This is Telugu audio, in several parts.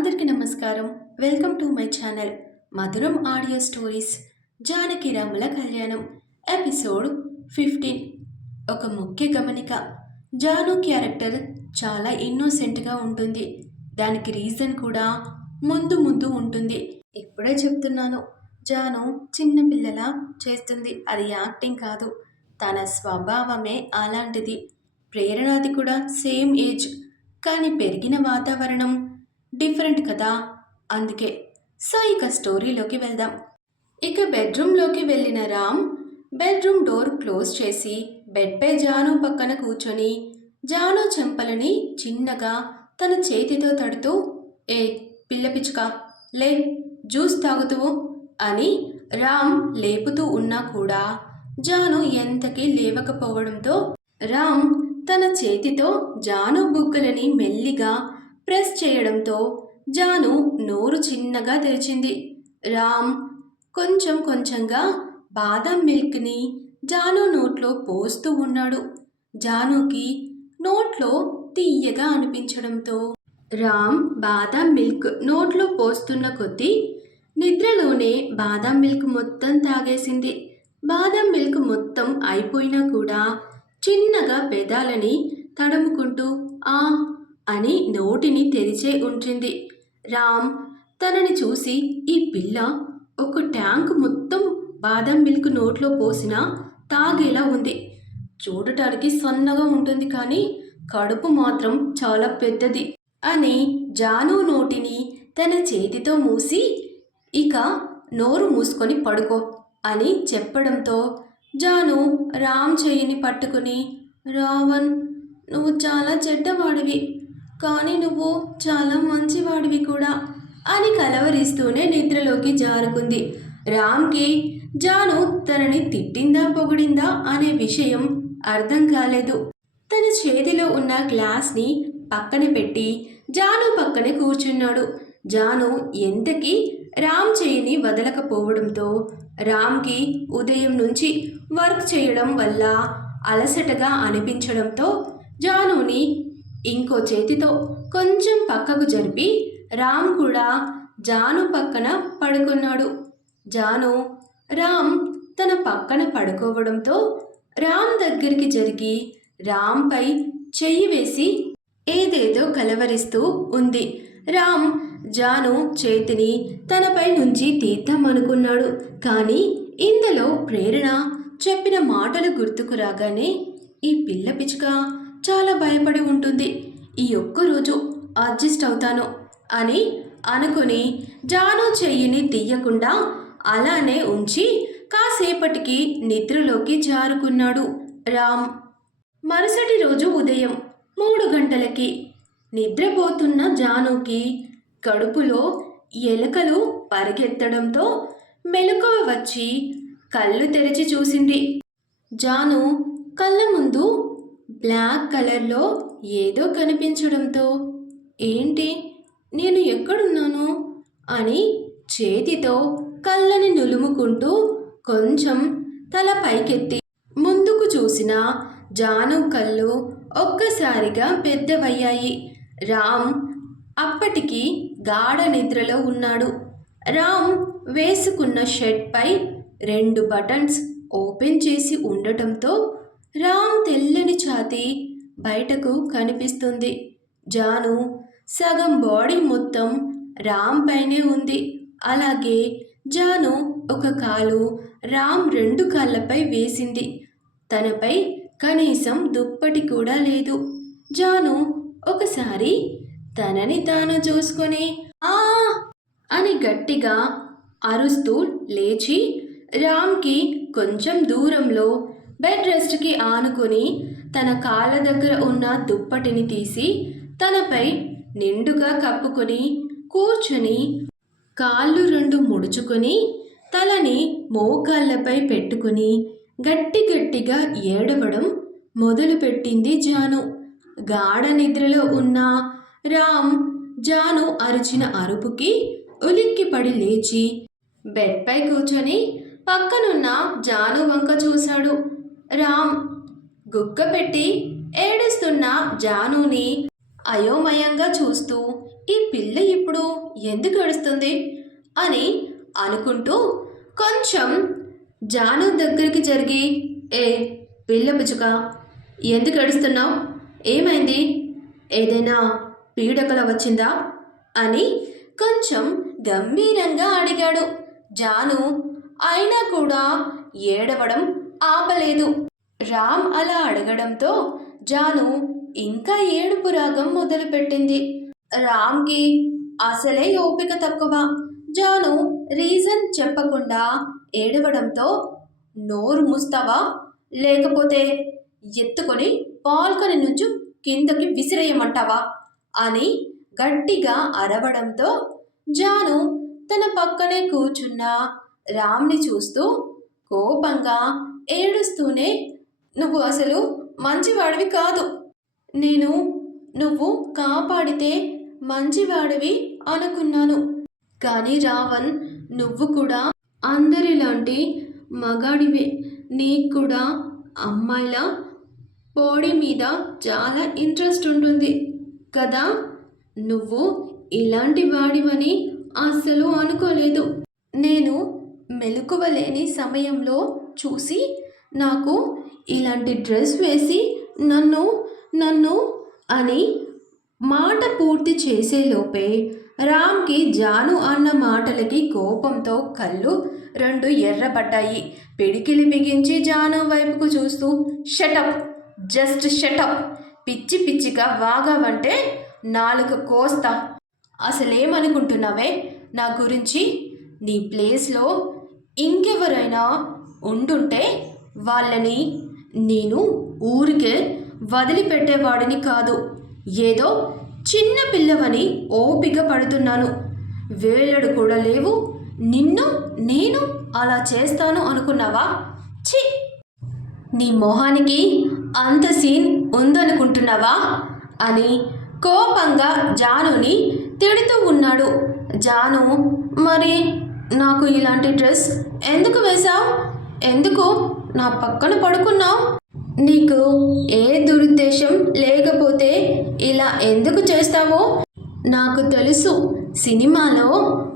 అందరికీ నమస్కారం. Welcome to my channel Madhuram audio stories Janaki రాముల కళ్యాణం ఎపిసోడ్ ఫిఫ్టీన్. ఒక ముఖ్య గమనిక జాను క్యారెక్టర్ చాలా ఇన్నోసెంట్గా ఉంటుంది. దానికి రీజన్ కూడా ముందు ముందు ఉంటుంది. ఇప్పుడే చెప్తున్నాను జాను చిన్నపిల్లల చేస్తుంది. అది యాక్టింగ్ కాదు. తన స్వభావమే అలాంటిది. ప్రేరణది కూడా సేమ్ ఏజ్. కానీ పెరిగిన వాతావరణం డిఫరెంట్ కదా? అందుకే. సో ఇక స్టోరీలోకి వెళ్దాం. ఇక బెడ్రూమ్లోకి వెళ్ళిన రామ్ బెడ్రూమ్ డోర్ క్లోజ్ చేసి బెడ్పై జాను పక్కన కూర్చొని జాను చెంపలని చిన్నగా తన చేతితో తడుతూ ఏ పిల్ల పిచ్చుక లే జ్యూస్ తాగుతువు అని రామ్ లేపుతూ ఉన్నా కూడా జాను ఎంతకీ లేవకపోవడంతో రామ్ తన చేతితో జాను బుగ్గలని మెల్లిగా ప్రెస్ చేయడంతో జాను నోరు చిన్నగా తెరిచింది. రామ్ కొంచెం కొంచెంగా బాదం మిల్క్ని జాను నోట్లో పోస్తూ ఉన్నాడు. జానుకి నోట్లో తీయగా అనిపించడంతో రామ్ బాదం మిల్క్ నోట్లో పోస్తున్న కొద్దీ నిద్రలోనే బాదం మిల్క్ మొత్తం తాగేసింది. బాదం మిల్క్ మొత్తం అయిపోయినా కూడా చిన్నగా పెదాలని తడుముకుంటూ ఆ అని నోటిని తెరిచే ఉంచింది రామ్ తనని చూసి ఈ పిల్ల ఒక ట్యాంక్ మొత్తం బాదం మిల్క్ నోట్లో పోసిన తాగేలా ఉంది. చూడటానికి సన్నగా ఉంటుంది కానీ కడుపు మాత్రం చాలా పెద్దది అని జాను నోటిని తన చేతితో మూసి ఇక నోరు మూసుకొని పడుకో అని చెప్పడంతో జాను రామ్ చెయ్యిని పట్టుకుని రావణ్ నువ్వు చాలా చెడ్డవాడివి. కానీ నువ్వు చాలా మంచివాడివి కూడా అని కలవరిస్తూనే నిద్రలోకి జారుకుంది. రామ్కి జాను తనని తిట్టిందా పొగిడిందా అనే విషయం అర్థం కాలేదు. తన చేతిలో ఉన్న గ్లాస్ని పక్కన పెట్టి జాను పక్కనే కూర్చున్నాడు. జాను ఎంతకీ రామ్ చేయిని వదలకపోవడంతో రామ్కి ఉదయం నుంచి వర్క్ చేయడం వల్ల అలసటగా అనిపించడంతో జానుని ఇంకో చేతితో కొంచెం పక్కకు జరిపి రామ్ కూడా జాను పక్కన పడుకున్నాడు. జాను రామ్ తన పక్కన పడుకోవడంతో రామ్ దగ్గరికి జరిగి రామ్పై చెయ్యి వేసి ఏదేదో కలవరిస్తూ ఉంది. రామ్ జాను చేతిని తనపై నుంచి తీద్దామనుకున్నాడు కానీ ఇందులో ప్రేరణ చెప్పిన మాటలు గుర్తుకు రాగానే ఈ పిల్ల పిచ్చుక చాలా భయపడి ఉంటుంది. ఈ ఒక్కరోజు అడ్జస్ట్ అవుతాను అని అనుకుని జాను చెయ్యిని తీయకుండా అలానే ఉంచి కాసేపటికి నిద్రలోకి జారుకున్నాడు రామ్. మరుసటి రోజు ఉదయం మూడు గంటలకి నిద్రపోతున్న జానుకి కడుపులో ఎలుకలు పరిగెత్తడంతో మెలకువ వచ్చి కళ్ళు తెరిచి చూసింది. జాను కళ్ళ ముందు బ్లాక్ కలర్లో ఏదో కనిపించడంతో ఏంటి? నేను ఎక్కడున్నాను? అని చేతితో కళ్ళని నులుముకుంటూ కొంచెం తల పైకెత్తి ముందుకు చూసిన జాను కళ్ళు ఒక్కసారిగా పెద్దవయ్యాయి. రామ్ అప్పటికి గాఢ నిద్రలో ఉన్నాడు. రామ్ వేసుకున్న షర్ట్పై రెండు బటన్స్ ఓపెన్ చేసి ఉండటంతో రామ్ తెల్లని ఛాతీ బయటకు కనిపిస్తుంది. జాను సగం బాడీ మొత్తం రామ్ పైనే ఉంది. అలాగే జాను ఒక కాలు రామ్ రెండు కాళ్ళపై వేసింది. తనపై కనీసం దుప్పటి కూడా లేదు. జాను ఒకసారి తనని తాను చూసుకొని ఆ అని గట్టిగా అరుస్తూ లేచి రామ్కి కొంచెం దూరంలో బెడ్ రెస్ట్కి ఆనుకొని తన కాళ్ళ దగ్గర ఉన్న దుప్పటిని తీసి తనపై నిండుగా కప్పుకొని కూర్చుని కాళ్ళు రెండు ముడుచుకొని తలని మోకాళ్ళపై పెట్టుకుని గట్టి గట్టిగా ఏడవడం మొదలుపెట్టింది జాను. గాఢ నిద్రలో ఉన్న రామ్ జాను అరిచిన అరుపుకి ఉలిక్కిపడి లేచి బెడ్పై కూర్చొని పక్కనున్న జాను వంక చూశాడు. రామ్ గుక్క పెట్టి ఏడుస్తున్న జానుని అయోమయంగా చూస్తూ ఈ పిల్ల ఇప్పుడు ఎందుకు ఏడుస్తుంది? అని అనుకుంటూ కొంచెం జాను దగ్గరికి జరిగి ఏ పిల్ల పిచ్చుక ఎందుకు ఏడుస్తున్నావు? ఏమైంది? ఏదైనా పీడకల వచ్చిందా? అని కొంచెం గంభీరంగా అడిగాడు. జాను అయినా కూడా ఏడవడం ఆపలేదు. రామ్ అలా అడగడంతో జాను ఇంకా ఏడుపు రాగం మొదలుపెట్టింది. రామ్కి అసలే ఓపిక తక్కువ. జాను రీజన్ చెప్పకుండా ఏడవడంతో నోరు ముస్తావా? లేకపోతే ఎత్తుకొని బాల్కనీ నుంచి కిందకి విసిరేయమంటావా? అని గట్టిగా అరవడంతో జాను తన పక్కనే కూర్చున్న రామ్ని చూస్తూ కోపంగా ఏడుస్తూనే నువ్వు అసలు మంచివాడివి కాదు. నేను నువ్వు కాపాడితే మంచివాడివి అనుకున్నాను. కానీ రావణ్ నువ్వు కూడా అందరిలాంటి మగాడివే. నీకు కూడా అమ్మాయిల బాడీ మీద చాలా ఇంట్రెస్ట్ ఉంటుంది కదా. నువ్వు ఇలాంటి వాడివని అస్సలు అనుకోలేదు. నేను మెలకువలేని సమయంలో చూసి నాకు ఇలాంటి డ్రెస్ వేసి నన్ను నన్ను అని మాట పూర్తి చేసేలోపే రామ్కి జాను అన్న మాటలకి కోపంతో కళ్ళు రెండు ఎర్రబడ్డాయి. పిడికిలి బిగించి జాను వైపుకు చూస్తూ షటప్ జస్ట్ షటప్ పిచ్చి పిచ్చిగా వాగావంటే నాలుగు కోస్తా. అసలేమనుకుంటున్నావే? నా గురించి నీ ప్లేస్లో ఇంకెవరైనా ఉండుంటే వాళ్ళని నేను ఊరికే వదిలిపెట్టేవాడిని కాదు. ఏదో చిన్న పిల్లవని ఓపిక పడుతున్నాను. వేలడు కూడా లేవు. నిన్ను నేను అలా చేస్తాను అనుకున్నావా? ఛీ! నీ మొహానికి అంత సీన్ ఉందనుకుంటున్నావా? అని కోపంగా జానుని తిడుతూ ఉన్నాడు. జాను మరి నాకు ఇలాంటి డ్రెస్ ఎందుకు వేశావు? ఎందుకు? నా పక్కన పడుకున్నావు? నీకు ఏ దురుద్దేశం లేకపోతే ఇలా ఎందుకు చేస్తావో? నాకు తెలుసు. సినిమాలో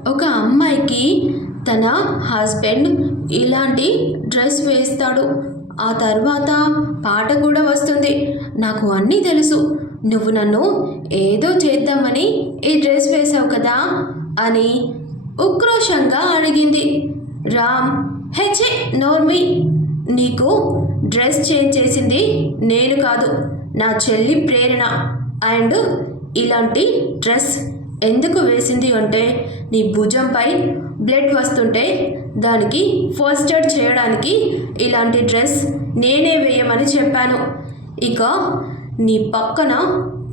ఒక అమ్మాయికి తన హస్బెండ్ ఇలాంటి డ్రెస్ వేస్తాడు. ఆ తర్వాత పాట కూడా వస్తుంది. నాకు అన్నీ తెలుసు. నువ్వు నన్ను ఏదో చేద్దామని ఈ డ్రెస్ వేసావు కదా అని ఉక్రోషంగా అడిగింది. రామ్ హెచ్ఏ నోర్మి నీకు డ్రెస్ చేంజ్ చేసింది నేను కాదు. నా చెల్లి ప్రేరణ. అండ్ ఇలాంటి డ్రెస్ ఎందుకు వేసింది అంటే నీ భుజంపై బ్లడ్ వస్తుంటే దానికి ఫస్ట్ ఎయిడ్ చేయడానికి ఇలాంటి డ్రెస్ నేనే వేయమని చెప్పాను. ఇక నీ పక్కన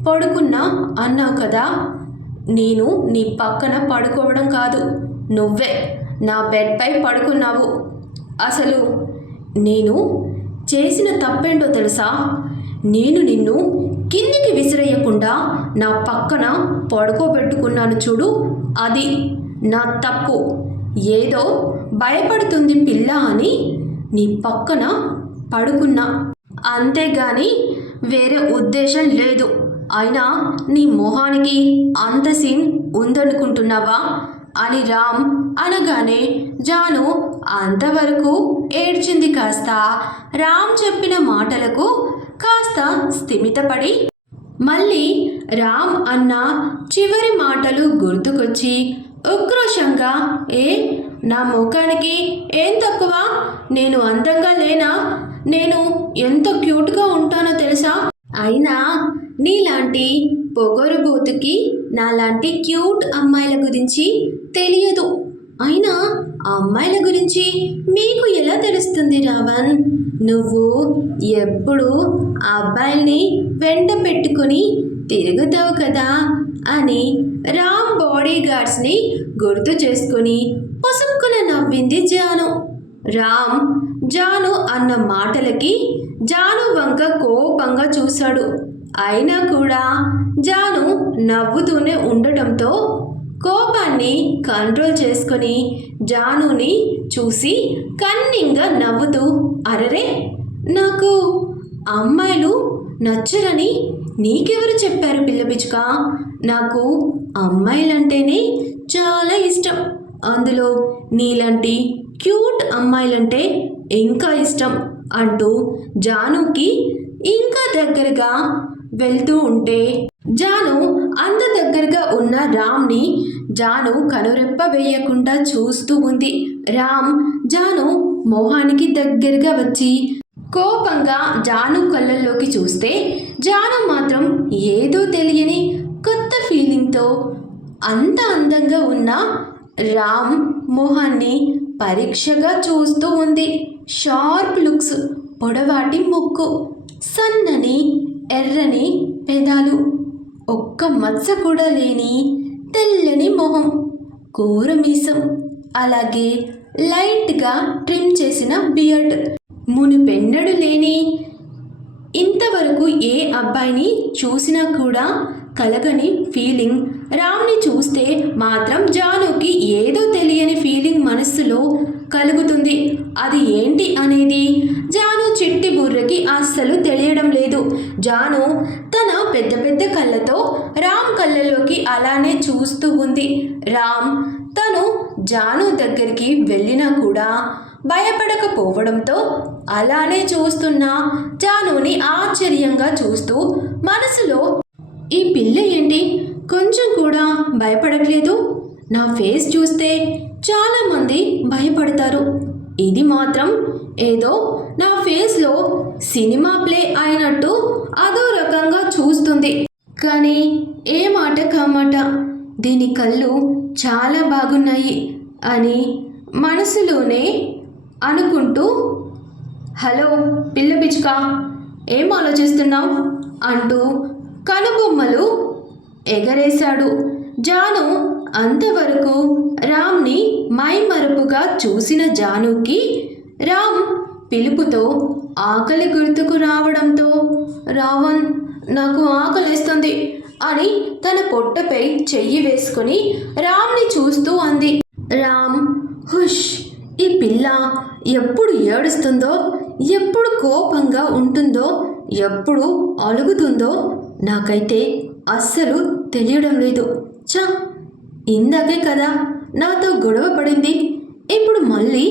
పడుకున్నా అన్నావు కదా? నేను నీ పక్కన పడుకోవడం కాదు. నువ్వే నా బెడ్పై పడుకున్నావు. అసలు నేను చేసిన తప్పేంటో తెలుసా? నేను నిన్ను కిందికి విసిరేయకుండా నా పక్కన పడుకోబెట్టుకున్నాను చూడు అది నా తప్పు. ఏదో భయపడుతుంది పిల్ల అని నీ పక్కన పడుకున్నా. అంతేగాని వేరే ఉద్దేశం లేదు. అయినా నీ మొహానికి అంత సీన్ ఉందనుకుంటున్నావా? అని రామ్ అనగానే జాను అంతవరకు ఏడ్చింది కాస్త. రామ్ చెప్పిన మాటలకు కాస్త స్థిమితపడి మళ్ళీ రామ్ అన్న చివరి మాటలు గుర్తుకొచ్చి ఉక్రోషంగా ఏ నా ముఖానికి ఏం తక్కువ? నేను అందంగా లేనా? నేను ఎంత క్యూట్గా ఉంటానో తెలుసా? అయినా నీలాంటి పొగరుబోతుకి నాలాంటి క్యూట్ అమ్మాయిల గురించి తెలియదు. అయినా ఆ అమ్మాయిల గురించి మీకు ఎలా తెలుస్తుంది రావణ్? నువ్వు ఎప్పుడు ఆ అబ్బాయిల్ని వెంట పెట్టుకుని తిరుగుతావు కదా అని రామ్ బాడీ గార్డ్స్ని గుర్తు చేసుకుని పుసుక్కున నవ్వింది జాను. రామ్ జాను అన్న మాటలకి జాను వంక కోపంగా చూశాడు. అయినా కూడా జాను నవ్వుతూనే ఉండటంతో కోపాన్ని కంట్రోల్ చేసుకొని జానుని చూసి కన్నింగా నవ్వుతూ అరరే నాకు అమ్మాయిలు నచ్చరని నీకెవరు చెప్పారు పిల్ల పిచ్చుక? నాకు అమ్మాయిలంటేనే చాలా ఇష్టం. అందులో నీలాంటి క్యూట్ అమ్మాయిలంటే ఇంకా ఇష్టం అంటూ జానుకి ఇంకా దగ్గరగా వెళ్తూ ఉంటే జాను అంత దగ్గరగా ఉన్న రామ్ని జాను కనురెప్ప వేయకుండా చూస్తూ ఉంది. రామ్ జాను మొహానికి దగ్గరగా వచ్చి కోపంగా జాను కళ్ళల్లోకి చూస్తే జాను మాత్రం ఏదో తెలియని కొత్త ఫీలింగ్తో అంత అందంగా ఉన్న రామ్ మొహాన్ని పరీక్షగా చూస్తూ ఉంది. షార్ప్ లుక్స్ పొడవాటి ముక్కు సన్నని ఎర్రని పెదాలు. ఒక్క మచ్చ కూడా లేని తెల్లని మొహం కూర మీసం అలాగే లైట్గా ట్రిమ్ చేసిన బియర్డ్. మునిపెన్నడు లేని ఇంతవరకు ఏ అబ్బాయిని చూసినా కూడా కలగని ఫీలింగ్. రామ్ని చూస్తే మాత్రం జానుకి ఏదో తెలియని ఫీలింగ్ మనస్సులో కలుగుతుంది. అది ఏంటి అనేది జాను చిట్టి బుర్రకి అస్సలు తెలియడం లేదు. జాను కళ్ళతో రామ్ కళ్ళలోకి అలానే చూస్తూ ఉంది. రామ్ తను జాను దగ్గరికి వెళ్ళినా కూడా భయపడకపోవడంతో అలానే చూస్తున్న జానుని ఆశ్చర్యంగా చూస్తూ మనసులో ఈ పిల్ల ఏంటి? కొంచెం కూడా భయపడట్లేదు? నా ఫేస్ చూస్తే చాలామంది భయపడతారు. ఇది మాత్రం ఏదో నా ఫేస్లో సినిమా ప్లే అయినట్టు అదో రకంగా చూస్తుంది. కానీ ఏ మాట కామాట? దీని కళ్ళు చాలా బాగున్నాయి అని మనసులోనే అనుకుంటూ హలో పిల్ల పిచ్చుక ఏం ఆలోచిస్తున్నావు? అంటూ కనుబొమ్మలు ఎగరేశాడు. జాను అంతవరకు రామ్ని మైమరుపుగా చూసిన జానుకి రామ్ పిలుపుతో ఆకలి గుర్తుకు రావడంతో రావణ్ నాకు ఆకలిస్తుంది అని తన పొట్టపై చెయ్యి వేసుకుని రామ్ని చూస్తూ అంది. రామ్ హుష్ ఈ పిల్ల ఎప్పుడు ఏడుస్తుందో ఎప్పుడు కోపంగా ఉంటుందో ఎప్పుడు అలుగుతుందో నాకైతే అస్సలు తెలియడం లేదు. చా ఇందాకే కదా నాతో గొడవ పడింది. ఇప్పుడు మళ్ళీ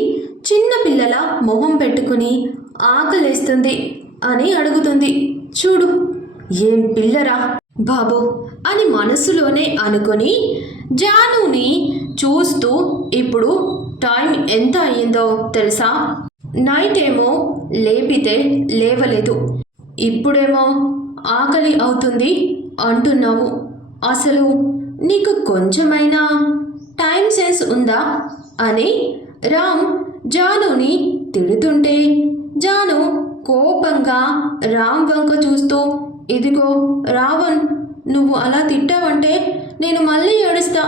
చిన్న పిల్లల మొహం పెట్టుకుని ఆకలేస్తుంది అని అడుగుతుంది. చూడు. ఏం పిల్లరా? బాబు అని మనసులోనే అనుకొని జానుని చూస్తూ ఇప్పుడు టైం ఎంత అయ్యిందో తెలుసా? నైట్ ఏమో లేపితే లేవలేదు. ఇప్పుడేమో ఆకలి అవుతుంది అంటున్నావు. అసలు నీకు కొంచెమైనా టైం సెన్స్ ఉందా? అని రామ్ జానుని తిడుతుంటే జాను కోపంగా రామ్ వంక చూస్తూ ఇదిగో రావణ్ నువ్వు అలా తిట్టావంటే నేను మళ్ళీ ఏడుస్తా.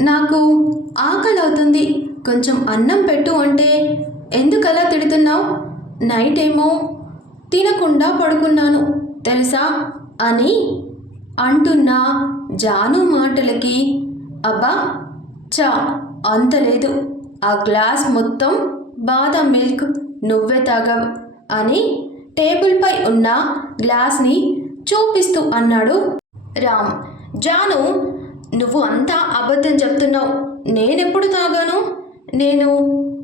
నాకు ఆకలి అవుతుంది కొంచెం అన్నం పెట్టు అంటే ఎందుకలా తిడుతున్నావు? నైట్ ఏమో తినకుండా పడుకున్నాను. తెలుసా? అని అంటున్న జాను మాటలకి అబ్బా చా అంత లేదు. ఆ గ్లాస్ మొత్తం బాదం మిల్క్ నువ్వే తాగావు అని టేబుల్పై ఉన్న గ్లాస్ని చూపిస్తూ అన్నాడు రామ్. జాను నువ్వు అంతా అబద్ధం చెప్తున్నావు. నేనెప్పుడు తాగాను? నేను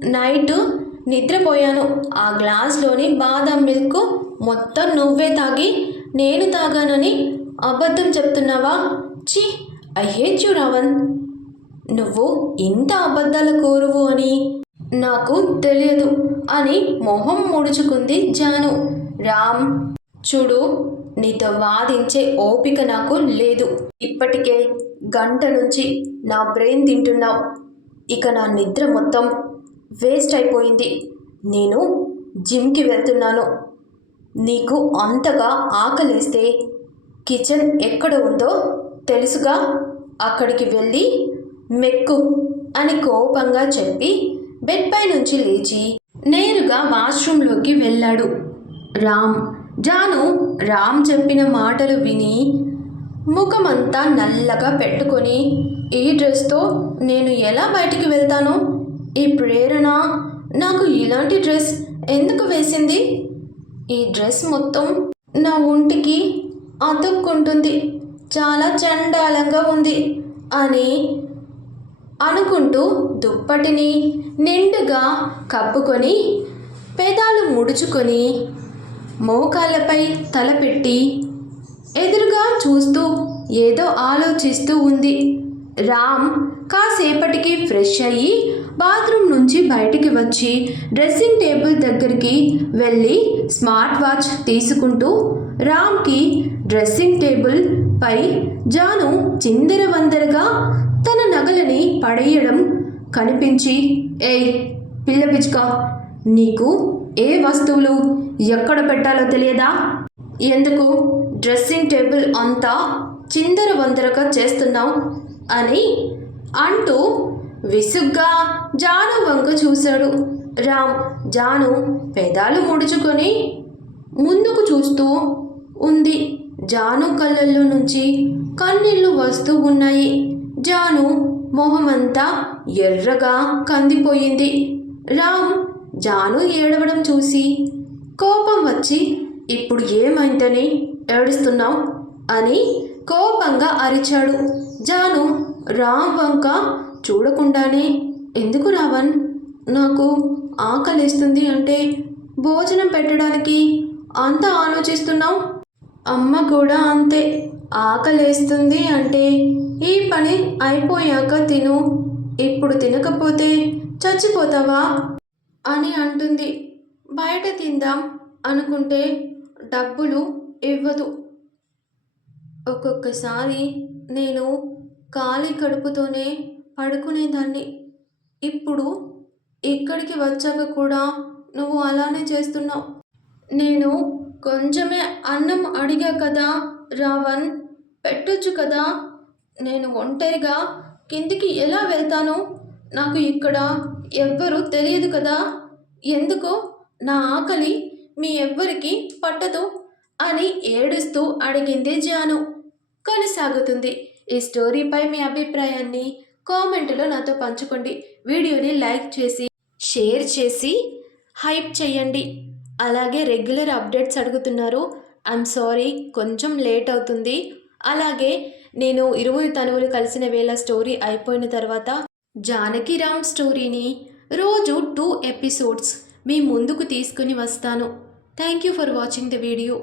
నైట్ నిద్రపోయాను. ఆ గ్లాస్లోని బాదం మిల్క్ మొత్తం నువ్వే తాగి నేను తాగానని అబద్ధం చెప్తున్నావా? చి ఐ హేట్ యు రావణ్. నువ్వు ఇంత అబద్ధాల కోరువు అని నాకు తెలియదు అని మొహం ముడుచుకుంది జాను. రామ్ చూడు నీతో వాదించే ఓపిక నాకు లేదు. ఇప్పటికే గంట నుంచి నా బ్రెయిన్ తింటున్నావు. ఇక నా నిద్ర మొత్తం వేస్ట్ అయిపోయింది. నేను జిమ్కి వెళ్తున్నాను. నీకు అంతగా ఆకలేస్తే కిచెన్ ఎక్కడ ఉందో తెలుసుగా? అక్కడికి వెళ్ళి మెక్కు అని కోపంగా చెప్పి బెడ్ పై నుంచి లేచి నేరుగా వాష్రూంలోకి వెళ్ళాడు. రామ్. జాను రామ్ చెప్పిన మాటలు విని ముఖమంతా నల్లగా పెట్టుకొని ఈ డ్రెస్తో నేను ఎలా బయటికి వెళ్తాను? ఈ ప్రేరణ నాకు ఇలాంటి డ్రెస్ ఎందుకు వేసింది? ఈ డ్రెస్ మొత్తం నా ఒంటికి అతుక్కుంటుంది. చాలా చండాలంగా ఉంది అని అనుకుంటూ దుప్పటిని నిండుగా కప్పుకొని పెదాలు ముడుచుకొని మోకాళ్ళపై తలపెట్టి ఎదురుగా చూస్తూ ఏదో ఆలోచిస్తూ ఉంది. రామ్ కాసేపటికి ఫ్రెష్ అయ్యి బాత్రూమ్ నుంచి బయటికి వచ్చి డ్రెస్సింగ్ టేబుల్ దగ్గరికి వెళ్ళి స్మార్ట్ వాచ్ తీసుకుంటూ రామ్కి డ్రెస్సింగ్ టేబుల్ పై జాను చిందర వందరగా తన నగలని పడేయడం కనిపించి ఏయ్ పిల్ల పిచ్చుక నీకు ఏ వస్తువులు ఎక్కడ పెట్టాలో తెలియదా? ఎందుకు డ్రెస్సింగ్ టేబుల్ అంతా చిందర వందరగా చేస్తున్నావు అని అంటూ విసుగ్గా జాను వంక చూశాడు. రామ్ జాను పెదాలు ముడుచుకొని ముందుకు చూస్తూ ఉంది. జాను కళ్ళల్లో నుంచి కన్నీళ్ళు వస్తూ ఉన్నాయి. జాను మొహమంతా ఎర్రగా కందిపోయింది. రామ్ జాను ఏడవడం చూసి కోపం వచ్చి ఇప్పుడు ఏమైందని ఏడుస్తున్నావు? అని కోపంగా అరిచాడు. జాను రామ్ వంక చూడకుండానే ఎందుకు రావణ్ నాకు ఆకలిస్తుంది అంటే భోజనం పెట్టడానికి అంత ఆలోచిస్తున్నావు? అమ్మ కూడా అంతే ఆకలేస్తుంది అంటే ఈ పని అయిపోయాక తిను. ఇప్పుడు తినకపోతే చచ్చిపోతావా? అని అంటుంది. బయట తిందాం అనుకుంటే డబ్బులు ఇవ్వదు. ఒక్కొక్కసారి నేను ఖాళీ కడుపుతోనే పడుకునేదాన్ని. ఇప్పుడు ఇక్కడికి వచ్చాక కూడా నువ్వు అలానే చేస్తున్నావు. నేను కొంచెమే అన్నం అడిగా కదా రావణ్. పెట్టొచ్చు కదా. నేను ఒంటరిగా కిందికి ఎలా వెళ్తాను? నాకు ఇక్కడ ఎవ్వరూ తెలియదు కదా? ఎందుకు నా ఆకలి మీ ఎవ్వరికి పట్టదు అని ఏడుస్తూ అడిగింది జాను. కొనసాగుతుంది. ఈ స్టోరీపై మీ అభిప్రాయాన్ని కామెంట్లో నాతో పంచుకోండి. వీడియోని లైక్ చేసి షేర్ చేసి హైప్ చేయండి. అలాగే రెగ్యులర్ అప్డేట్స్ అడుగుతున్నారు. ఐఎమ్ సారీ కొంచెం లేట్ అవుతుంది. అలాగే నేను ఇరువురు తనువులు కలిసిన వేళ స్టోరీ అయిపోయిన తర్వాత జానకిరామ్ స్టోరీని రోజు టూ ఎపిసోడ్స్ మీ ముందుకు తీసుకుని వస్తాను. Thank you for watching the video